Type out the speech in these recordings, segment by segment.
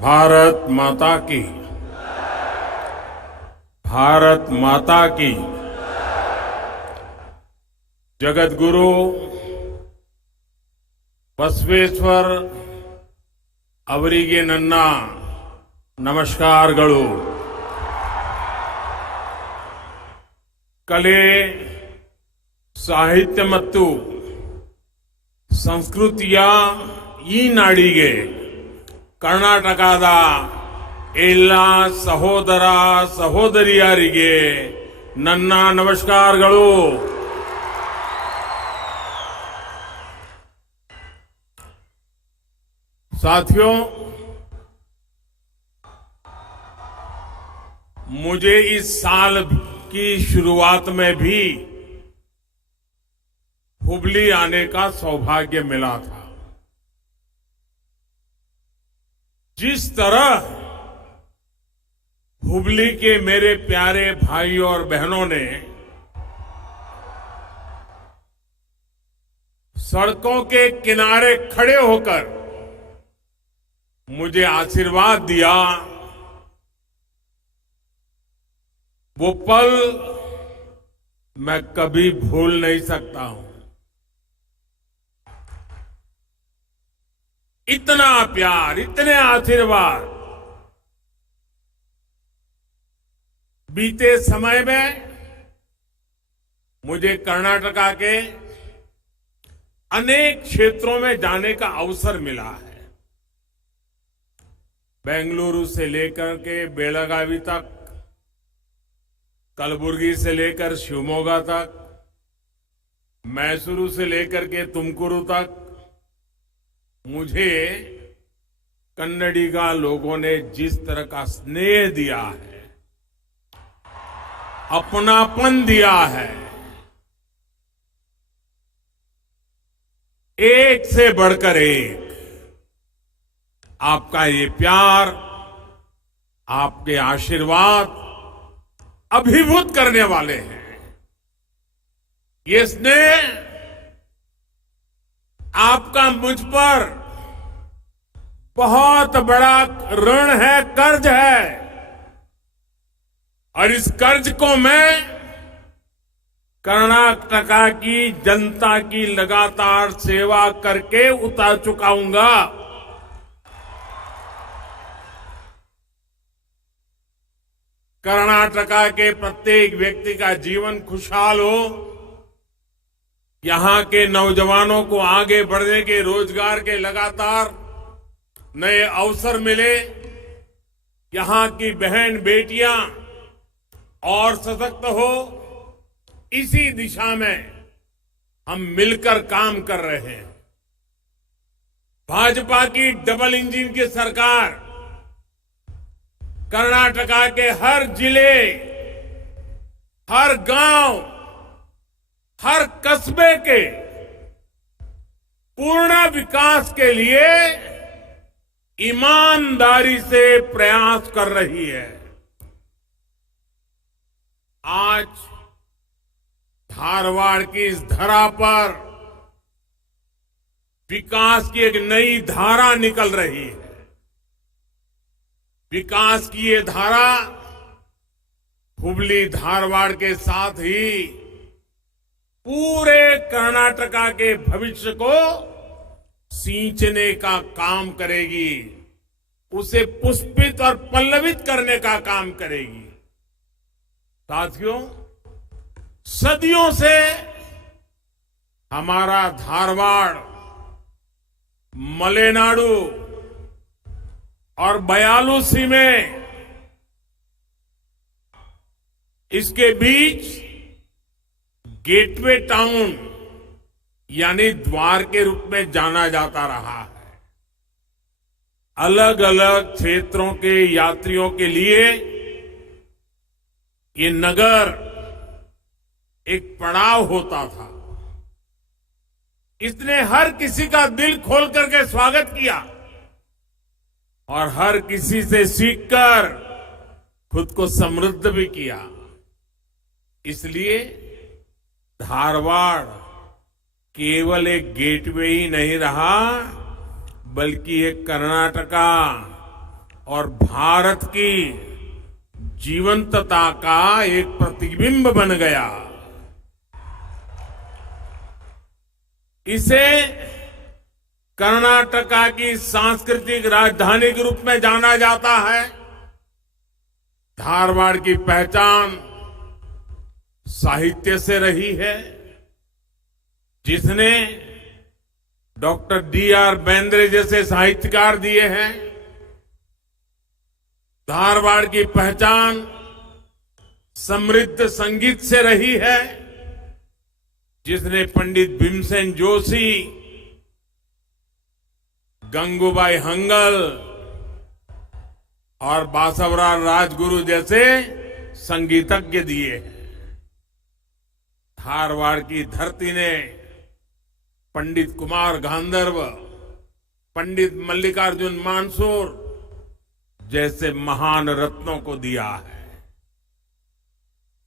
भारत माता की, भारत माता की। जगत गुरु बसवेश्वर ಅವರಿಗೆ ನನ್ನ ನಮಸ್ಕಾರಗಳು। ಕಲೆ, ಸಾಹಿತ್ಯ ಮತ್ತು ಸಂಸ್ಕೃತಿಯ ಈ ನಾಡಿಗೆ ಕರ್ನಾಟಕದ ಎಲ್ಲ ಸಹೋದರ ಸಹೋದರಿಯರಿಗೆ ನನ್ನ ನಮಸ್ಕಾರಗಳು। साथियों, मुझे इस साल की शुरुआत में भी हुबली आने का सौभाग्य मिला था। जिस तरह हुबली के मेरे प्यारे भाइयों और बहनों ने सड़कों के किनारे खड़े होकर मुझे आशीर्वाद दिया, वो पल मैं कभी भूल नहीं सकता हूं। इतना प्यार, इतने आशीर्वाद बीते समय में मुझे कर्नाटका के अनेक क्षेत्रों में जाने का अवसर मिला है। बेंगलुरु से लेकर के बेलगावी तक, कलबुर्गी से लेकर शिवमोगा तक, मैसूरू से लेकर के तुमकुरू तक मुझे कन्नडिगा लोगों ने जिस तरह का स्नेह दिया है, अपनापन दिया है, एक से बढ़कर एक आपका ये प्यार, आपके आशीर्वाद अभिभूत करने वाले हैं। ये स्नेह आपका मुझ पर बहुत बड़ा ऋण है, कर्ज है, और इस कर्ज को मैं कर्नाटका की जनता की लगातार सेवा करके उतार चुकाऊंगा। कर्नाटका के प्रत्येक व्यक्ति का जीवन खुशहाल हो, यहां के नौजवानों को आगे बढ़ने के, रोजगार के लगातार नए अवसर मिले, यहां की बहन बेटियां और सशक्त हो, इसी दिशा में हम मिलकर काम कर रहे हैं। भाजपा की डबल इंजन की सरकार कर्नाटका के हर जिले, हर गांव, हर कस्बे के पूर्ण विकास के लिए ईमानदारी से प्रयास कर रही है। आज धारवाड़ की इस धरा पर विकास की एक नई धारा निकल रही है। विकास की ये धारा हुबली धारवाड़ के साथ ही पूरे कर्नाटका के भविष्य को सींचने का काम करेगी, उसे पुष्पित और पल्लवित करने का काम करेगी। साथियों, सदियों से हमारा धारवाड़, मलेनाडु और बयालूसी में इसके बीच गेटवे टाउन यानी द्वार के रूप में जाना जाता रहा है। अलग अलग क्षेत्रों के यात्रियों के लिए ये नगर एक पड़ाव होता था। इसने हर किसी का दिल खोल करके स्वागत किया और हर किसी से सीखकर खुद को समृद्ध भी किया। इसलिए धारवाड़ केवल एक गेटवे ही नहीं रहा, बल्कि एक कर्नाटका और भारत की जीवंतता का एक प्रतिबिंब बन गया। इसे कर्नाटका की सांस्कृतिक राजधानी के रूप में जाना जाता है। धारवाड़ की पहचान साहित्य से रही है, जिसने डॉक्टर D.R. बेंद्रे जैसे साहित्यकार दिए हैं। धारवाड़ की पहचान समृद्ध संगीत से रही है, जिसने पंडित भीमसेन जोशी, गंगूबाई हंगल और बासवराव राजगुरु जैसे संगीतज्ञ दिए हैं। धारवाड़ की धरती ने पंडित कुमार गांधर्व, पंडित मल्लिकार्जुन मानसूर जैसे महान रत्नों को दिया है।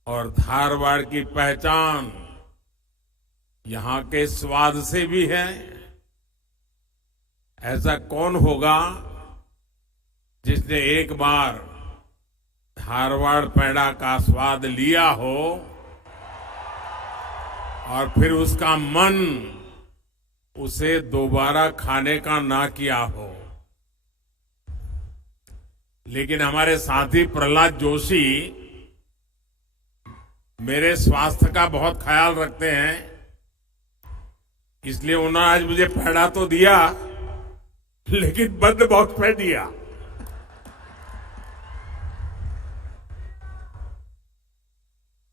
और धारवाड़ की पहचान यहां के स्वाद से भी है। ऐसा कौन होगा जिसने एक बार धारवाड़ पेड़ा का स्वाद लिया हो और फिर उसका मन उसे दोबारा खाने का ना किया हो। लेकिन हमारे साथी प्रहलाद जोशी मेरे स्वास्थ्य का बहुत ख्याल रखते हैं, इसलिए उन्होंने आज मुझे पेड़ा तो दिया, लेकिन बंद बॉक्स में दिया।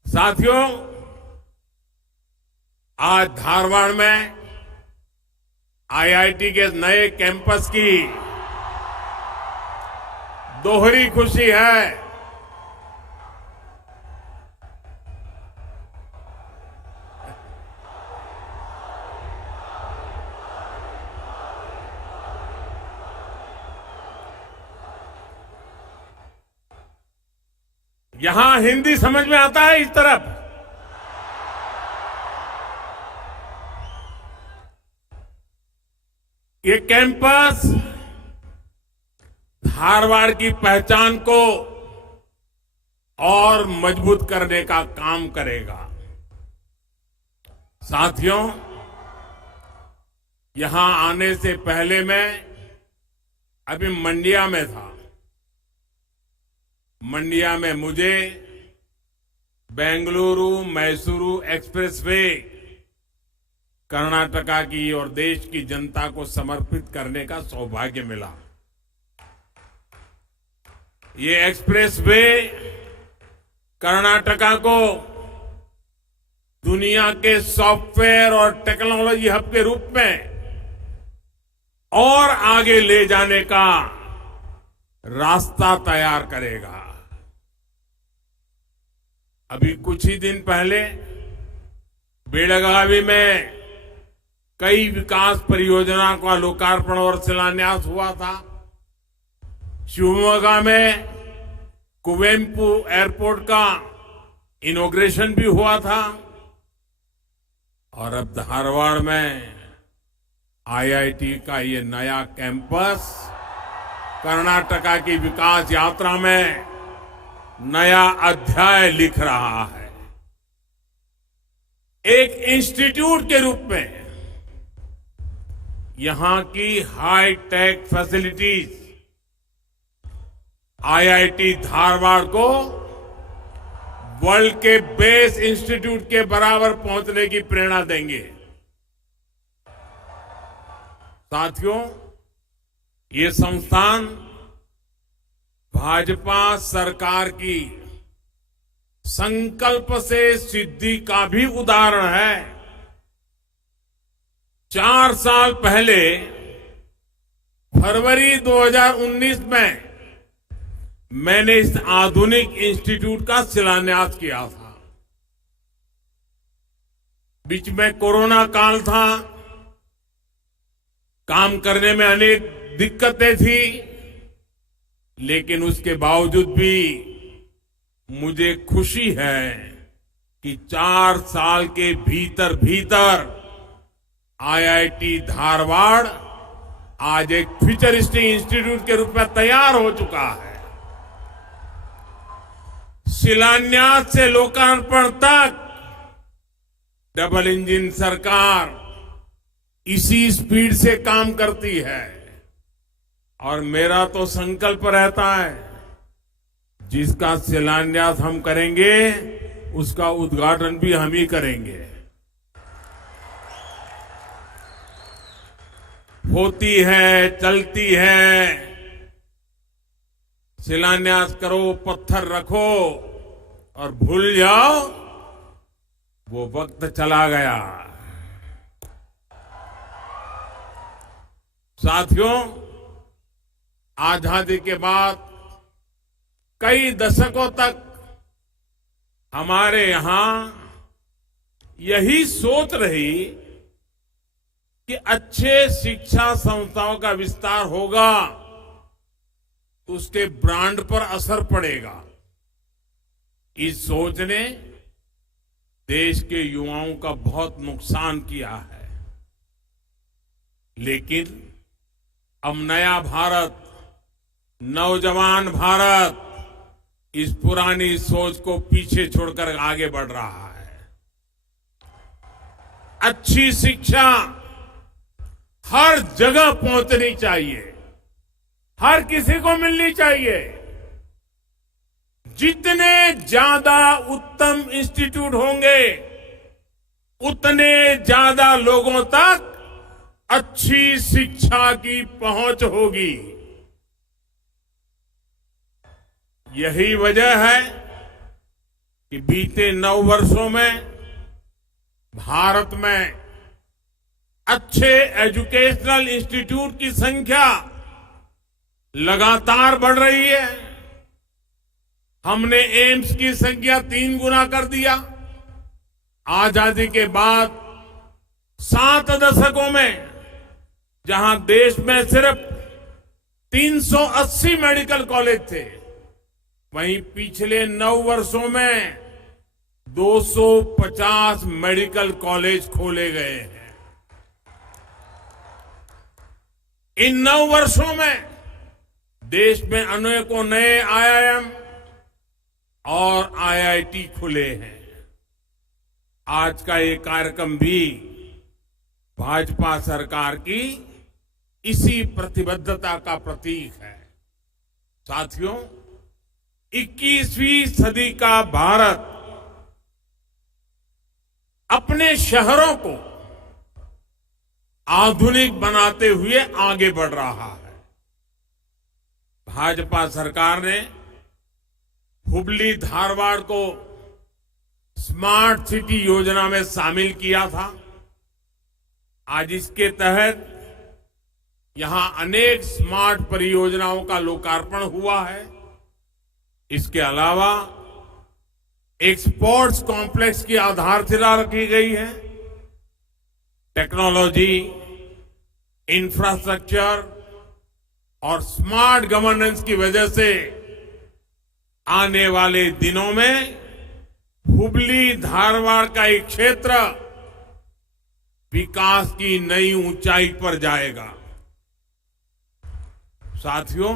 साथियों, आज धारवाड़ में IIT के नए कैंपस की दोहरी खुशी है। यहां हिंदी समझ में आता है इस तरफ। ये कैंपस धारवाड़ की पहचान को और मजबूत करने का काम करेगा। साथियों, यहां आने से पहले मैं अभी मंडिया में था। मंडिया में मुझे बेंगलुरु मैसूरू एक्सप्रेसवे कर्नाटका की और देश की जनता को समर्पित करने का सौभाग्य मिला। ये एक्सप्रेसवे कर्नाटका को दुनिया के सॉफ्टवेयर और टेक्नोलॉजी हब के रूप में और आगे ले जाने का रास्ता तैयार करेगा। अभी कुछ ही दिन पहले बेलगावी में कई विकास परियोजनाओं का लोकार्पण और शिलान्यास हुआ था। शिवमोगा में कुवेम्पु एयरपोर्ट का इनॉग्रेशन भी हुआ था। और अब धारवाड़ में IIT का ये नया कैंपस कर्नाटका की विकास यात्रा में नया अध्याय लिख रहा है। एक इंस्टीट्यूट के रूप में यहां की high tech facilities IIT Dharwad को वर्ल्ड के बेस्ट इंस्टीट्यूट के बराबर पहुंचने की प्रेरणा देंगे। साथियों, ये संस्थान भाजपा सरकार की संकल्प से सिद्धि का भी उदाहरण है। 4 साल पहले फरवरी 2019 में मैंने इस आधुनिक इंस्टीट्यूट का शिलान्यास किया था। बीच में कोरोना काल था, काम करने में अनेक दिक्कतें थी, लेकिन उसके बावजूद भी मुझे खुशी है कि 4 साल के भीतर भीतर IIT धारवाड़ आज एक फ्यूचरिस्टिक इंस्टीट्यूट के रूप में तैयार हो चुका है। शिलान्यास से लोकार्पण तक डबल इंजन सरकार इसी स्पीड से काम करती है और मेरा तो संकल्प रहता है जिसका शिलान्यास हम करेंगे उसका उद्घाटन भी हम ही करेंगे। होती है, चलती है, शिलान्यास करो, पत्थर रखो और भूल जाओ, वो वक्त चला गया। साथियों, आजादी के बाद कई दशकों तक हमारे यहां यही सोच रही कि अच्छे शिक्षा संस्थाओं का विस्तार होगा तो उसके ब्रांड पर असर पड़ेगा। इस सोच ने देश के युवाओं का बहुत नुकसान किया है। लेकिन अब नया भारत, नौजवान भारत इस पुरानी सोच को पीछे छोड़कर आगे बढ़ रहा है। अच्छी शिक्षा हर जगह पहुंचनी चाहिए, हर किसी को मिलनी चाहिए। जितने ज्यादा उत्तम इंस्टीट्यूट होंगे उतने ज्यादा लोगों तक अच्छी शिक्षा की पहुंच होगी। यही वजह है कि बीते 9 वर्षों में भारत में अच्छे एजुकेशनल इंस्टीट्यूट की संख्या लगातार बढ़ रही है। हमने एम्स की संख्या 3 गुना कर दिया। आजादी के बाद 7 दशकों में जहां देश में सिर्फ 380 मेडिकल कॉलेज थे, वहीं पिछले 9 वर्षों में 250 मेडिकल कॉलेज खोले गए हैं। इन 9 वर्षों में देश में अनेकों नए आईआईएम और आईआईटी खुले हैं। आज का ये कार्यक्रम भी भाजपा सरकार की इसी प्रतिबद्धता का प्रतीक है। साथियों, 21वीं सदी का भारत अपने शहरों को आधुनिक बनाते हुए आगे बढ़ रहा है। भाजपा सरकार ने हुबली धारवाड़ को स्मार्ट सिटी योजना में शामिल किया था। आज इसके तहत यहां अनेक स्मार्ट परियोजनाओं का लोकार्पण हुआ है। इसके अलावा एक स्पोर्ट्स कॉम्प्लेक्स की आधारशिला रखी गई है। टेक्नोलॉजी, इंफ्रास्ट्रक्चर और स्मार्ट गवर्नेंस की वजह से आने वाले दिनों में हुबली धारवाड़ का एक क्षेत्र विकास की नई ऊंचाई पर जाएगा। साथियों,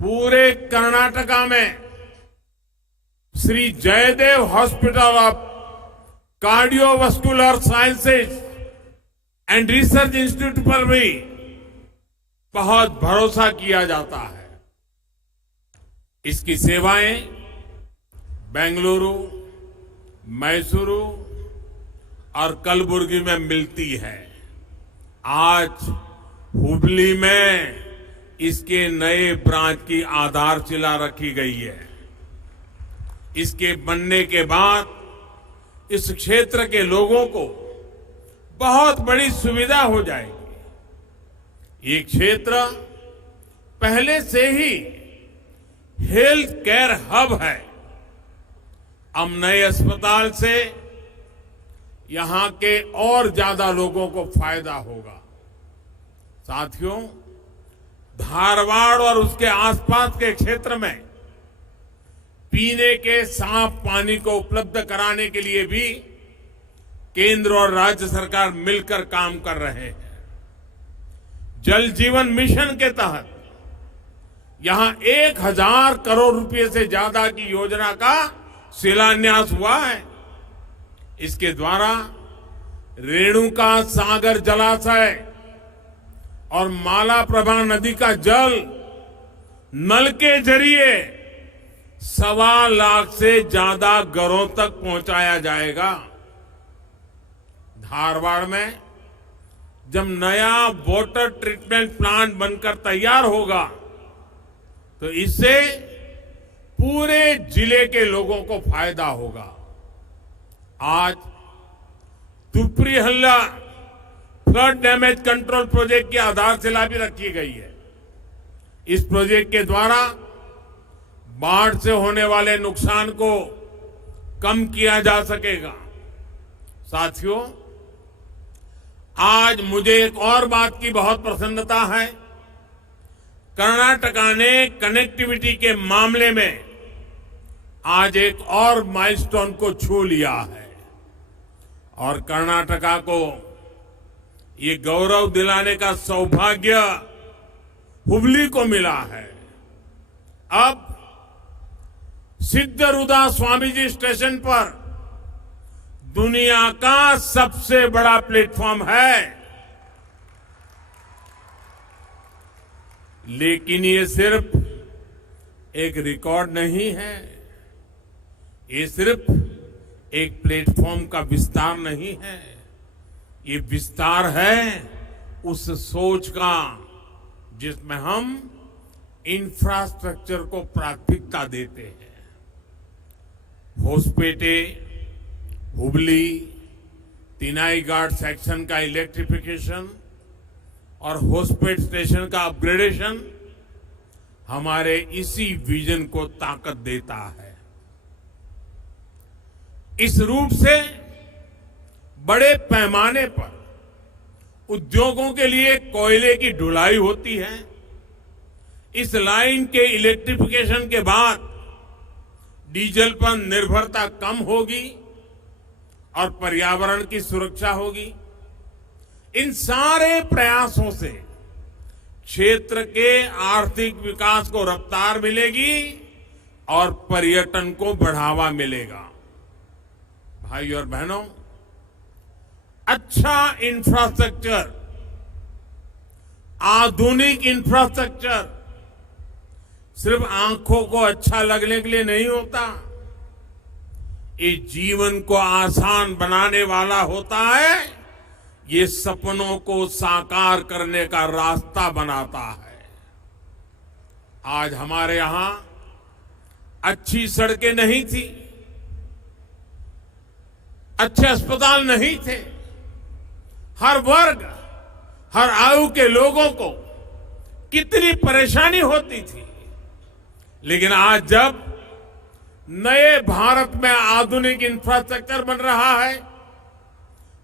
पूरे कर्नाटका में Shri Jayadeva hospital of cardiovascular sciences and research institute पर भी बहुत भरोसा किया जाता है। इसकी सेवाएं बेंगलुरु, मैसूरू और कलबुर्गी में मिलती है। आज हुबली में इसके नए ब्रांच की आधारशिला रखी गई है। इसके बनने के बाद इस क्षेत्र के लोगों को बहुत बड़ी सुविधा हो जाएगी। ये क्षेत्र पहले से ही हेल्थ केयर हब है। अब नए अस्पताल से यहां के और ज्यादा लोगों को फायदा होगा। साथियों, धारवाड़ और उसके आसपास के क्षेत्र में पीने के साफ पानी को उपलब्ध कराने के लिए भी केंद्र और राज्य सरकार मिलकर काम कर रहे हैं। जल जीवन मिशन के तहत यहां 1,000 करोड़ रुपए से ज्यादा की योजना का शिलान्यास हुआ है। इसके द्वारा रेणुका सागर जलाशय और मालाप्रभा नदी का जल नल के जरिए 1.25 लाख से ज्यादा घरों तक पहुंचाया जाएगा। धारवाड़ में जब नया वाटर ट्रीटमेंट प्लांट बनकर तैयार होगा तो इससे पूरे जिले के लोगों को फायदा होगा। आज तुपरी-हल्ला फ्लड डैमेज कंट्रोल प्रोजेक्ट की आधारशिला भी रखी गई है। इस प्रोजेक्ट के द्वारा बाढ़ से होने वाले नुकसान को कम किया जा सकेगा। साथियों, आज मुझे एक और बात की बहुत प्रसन्नता है। कर्नाटका ने कनेक्टिविटी के मामले में आज एक और माइलस्टोन को छू लिया है और कर्नाटका को ये गौरव दिलाने का सौभाग्य हुबली को मिला है। अब सिद्धरूदा स्वामीजी स्टेशन पर दुनिया का सबसे बड़ा प्लेटफॉर्म है। लेकिन ये सिर्फ एक रिकॉर्ड नहीं है, ये सिर्फ एक प्लेटफॉर्म का विस्तार नहीं है, ये विस्तार है उस सोच का जिसमें हम इंफ्रास्ट्रक्चर को प्राथमिकता देते हैं। होसपेटे, हुबली, तिनाई घाट सेक्शन का इलेक्ट्रिफिकेशन और होसपेट स्टेशन का अपग्रेडेशन हमारे इसी विजन को ताकत देता है। इस रूट से बड़े पैमाने पर उद्योगों के लिए कोयले की ढुलाई होती है। इस लाइन के इलेक्ट्रिफिकेशन के बाद डीजल पर निर्भरता कम होगी और पर्यावरण की सुरक्षा होगी। इन सारे प्रयासों से क्षेत्र के आर्थिक विकास को रफ्तार मिलेगी और पर्यटन को बढ़ावा मिलेगा। भाई और बहनों, अच्छा इंफ्रास्ट्रक्चर, आधुनिक इंफ्रास्ट्रक्चर सिर्फ आंखों को अच्छा लगने के लिए नहीं होता, ये जीवन को आसान बनाने वाला होता है। ये सपनों को साकार करने का रास्ता बनाता है। आज हमारे यहां अच्छी सड़कें नहीं थी, अच्छे अस्पताल नहीं थे, हर वर्ग, हर आयु के लोगों को कितनी परेशानी होती थी। लेकिन आज जब नए भारत में आधुनिक इंफ्रास्ट्रक्चर बन रहा है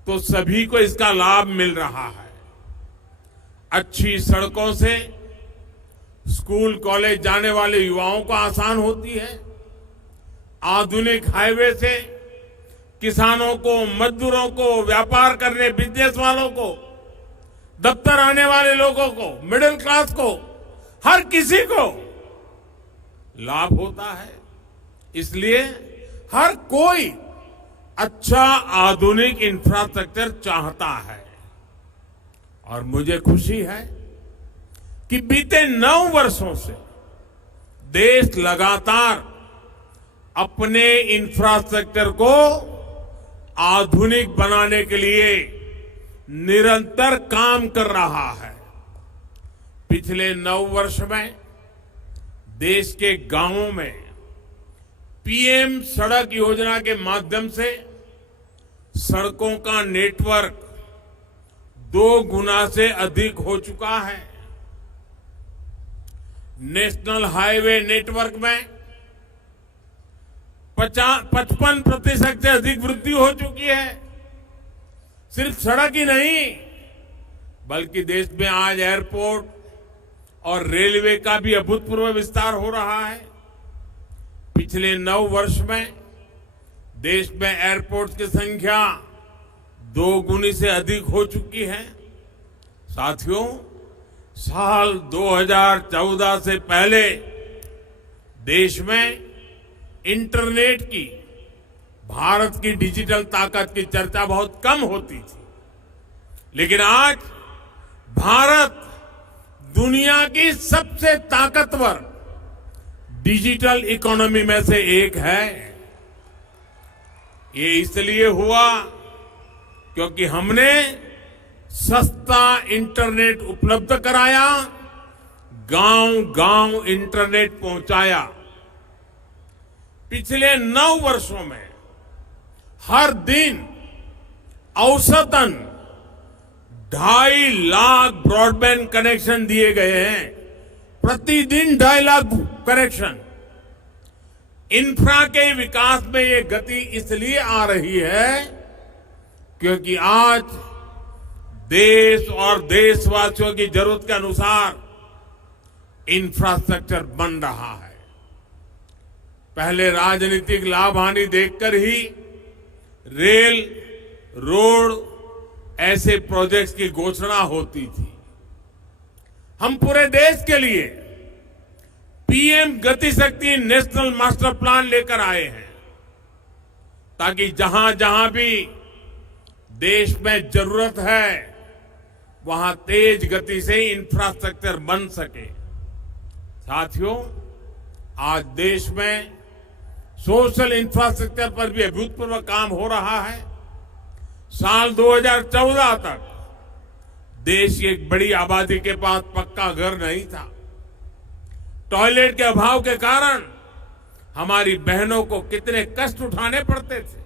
तो सभी को इसका लाभ मिल रहा है। अच्छी सड़कों से स्कूल कॉलेज जाने वाले युवाओं को आसान होती है। आधुनिक हाईवे से किसानों को, मजदूरों को, व्यापार करने बिजनेस वालों को, दफ्तर आने वाले लोगों को, मिडिल क्लास को, हर किसी को लाभ होता है। इसलिए हर कोई अच्छा आधुनिक इंफ्रास्ट्रक्चर चाहता है। और मुझे खुशी है कि बीते 9 वर्षों से देश लगातार अपने इंफ्रास्ट्रक्चर को आधुनिक बनाने के लिए निरंतर काम कर रहा है। पिछले 9 वर्ष में देश के गांवों में पीएम सड़क योजना के माध्यम से सड़कों का नेटवर्क 2 गुना से अधिक हो चुका है। नेशनल हाईवे नेटवर्क में 55% से अधिक वृद्धि हो चुकी है। सिर्फ सड़क ही नहीं, बल्कि देश में आज एयरपोर्ट और रेलवे का भी अभूतपूर्व विस्तार हो रहा है। पिछले 9 वर्ष में देश में एयरपोर्ट की संख्या 2 गुनी से अधिक हो चुकी है। साथियों, साल 2014 से पहले देश में इंटरनेट की, भारत की डिजिटल ताकत की चर्चा बहुत कम होती थी। लेकिन आज भारत दुनिया की सबसे ताकतवर डिजिटल इकोनॉमी में से एक है। ये इसलिए हुआ क्योंकि हमने सस्ता इंटरनेट उपलब्ध कराया, गांव-गांव इंटरनेट पहुंचाया। पिछले 9 वर्षों में हर दिन औसतन 2.5 लाख ब्रॉडबैंड कनेक्शन दिए गए हैं। प्रतिदिन 2.5 लाख कनेक्शन। इंफ्रा के विकास में ये गति इसलिए आ रही है क्योंकि आज देश और देशवासियों की जरूरत के अनुसार इंफ्रास्ट्रक्चर बन रहा है। पहले राजनीतिक लाभ हानि देखकर ही रेल, रोड ऐसे प्रोजेक्ट्स की घोषणा होती थी। हम पूरे देश के लिए पीएम गति शक्ति नेशनल मास्टर प्लान लेकर आए हैं ताकि जहां जहां भी देश में जरूरत है वहां तेज गति से इंफ्रास्ट्रक्चर बन सके। साथियों, आज देश में सोशल इंफ्रास्ट्रक्चर पर भी अभूतपूर्व काम हो रहा है। साल 2014 तक देश की एक बड़ी आबादी के पास पक्का घर नहीं था। टॉयलेट के अभाव के कारण हमारी बहनों को कितने कष्ट उठाने पड़ते थे।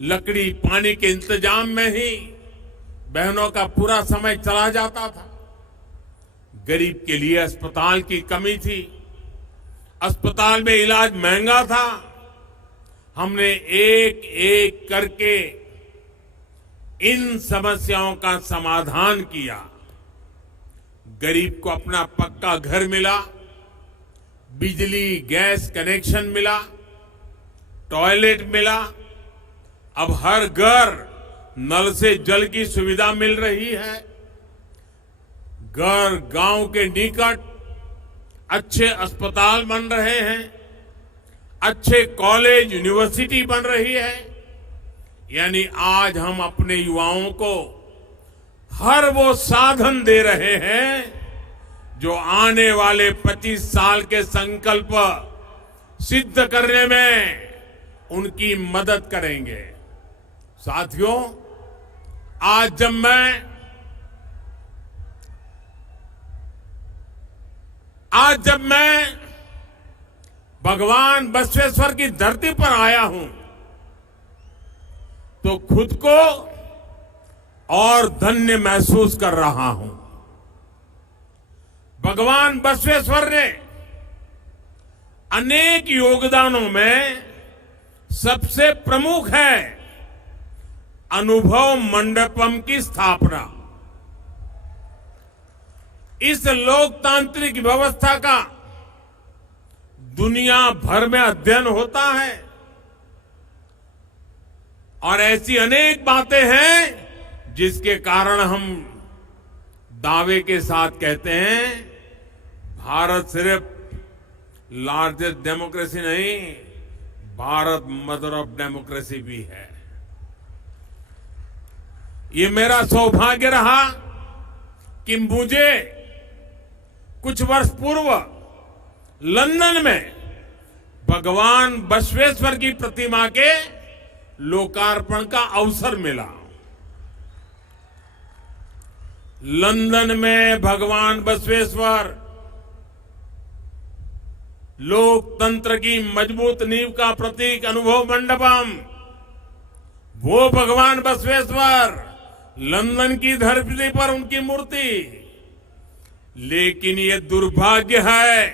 लकड़ी, पानी के इंतजाम में ही बहनों का पूरा समय चला जाता था। गरीब के लिए अस्पताल की कमी थी, अस्पताल में इलाज महंगा था। हमने एक एक करके इन समस्याओं का समाधान किया। गरीब को अपना पक्का घर मिला, बिजली गैस कनेक्शन मिला, टॉयलेट मिला। अब हर घर नल से जल की सुविधा मिल रही है। घर गांव के निकट अच्छे अस्पताल बन रहे हैं, अच्छे कॉलेज, यूनिवर्सिटी बन रही है। यानी आज हम अपने युवाओं को हर वो साधन दे रहे हैं जो आने वाले 25 साल के संकल्प सिद्ध करने में उनकी मदद करेंगे। साथियों, आज जब मैं भगवान बसवेश्वर की धरती पर आया हूं तो खुद को और धन्य महसूस कर रहा हूं। भगवान बसवेश्वर ने अनेक योगदानों में सबसे प्रमुख है अनुभव मंडपम की स्थापना। इस लोकतांत्रिक व्यवस्था का दुनिया भर में अध्ययन होता है और ऐसी अनेक बातें हैं जिसके कारण हम दावे के साथ कहते हैं भारत सिर्फ लार्जेस्ट डेमोक्रेसी नहीं, भारत मदर ऑफ डेमोक्रेसी भी है। ये मेरा सौभाग्य रहा कि मुझे कुछ वर्ष पूर्व लंदन में भगवान बसवेश्वर की प्रतिमा के लोकार्पण का अवसर मिला। लंदन में भगवान बसवेश्वर लोकतंत्र की मजबूत नींव का प्रतीक अनुभव मंडपम, वो भगवान बसवेश्वर, लंदन की धरती पर उनकी मूर्ति। लेकिन ये दुर्भाग्य है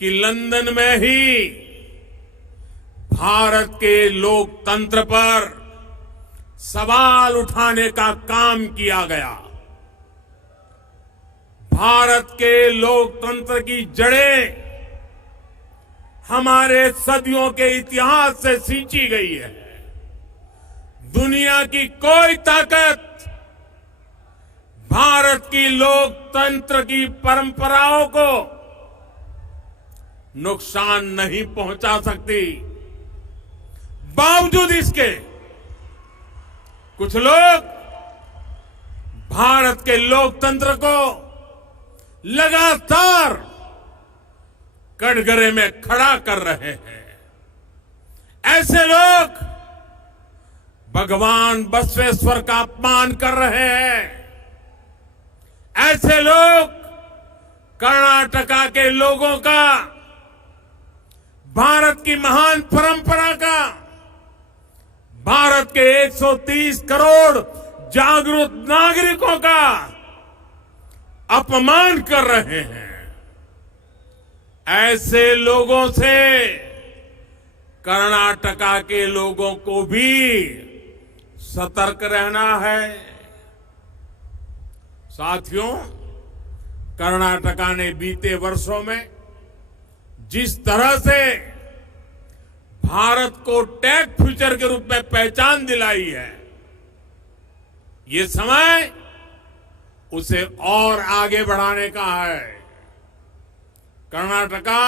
कि लंदन में ही भारत के लोकतंत्र पर सवाल उठाने का काम किया गया। भारत के लोकतंत्र की जड़ें हमारे सदियों के इतिहास से सींची गई है। दुनिया की कोई ताकत भारत की लोकतंत्र की परंपराओं को नुकसान नहीं पहुंचा सकती। बावजूद इसके कुछ लोग भारत के लोकतंत्र को लगातार कटघरे में खड़ा कर रहे हैं। ऐसे लोग भगवान बसवेश्वर का अपमान कर रहे हैं। ऐसे लोग कर्नाटका के लोगों का, भारत की महान परंपरा का, भारत के 130 करोड़ जागरूक नागरिकों का अपमान कर रहे हैं। ऐसे लोगों से कर्नाटका के लोगों को भी सतर्क रहना है। साथियों, कर्नाटका ने बीते वर्षों में जिस तरह से भारत को टेक फ्यूचर के रूप में पहचान दिलाई है, ये समय उसे और आगे बढ़ाने का है। कर्नाटका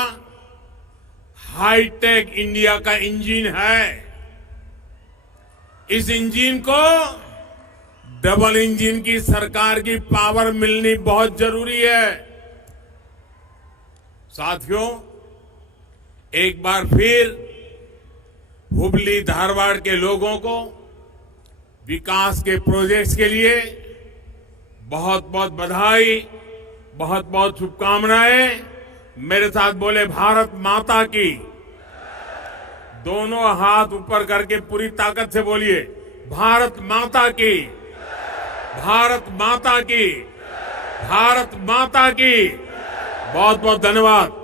हाईटेक इंडिया का इंजन है। इस इंजन को डबल इंजन की सरकार की पावर मिलनी बहुत जरूरी है। साथियों, एक बार फिर हुबली धारवाड़ के लोगों को विकास के प्रोजेक्ट्स के लिए बहुत बहुत बधाई, बहुत बहुत शुभकामनाएं। मेरे साथ बोले भारत माता की। दोनों हाथ ऊपर करके पूरी ताकत से बोलिए, भारत माता की, भारत माता की, भारत माता की। बहुत बहुत धन्यवाद।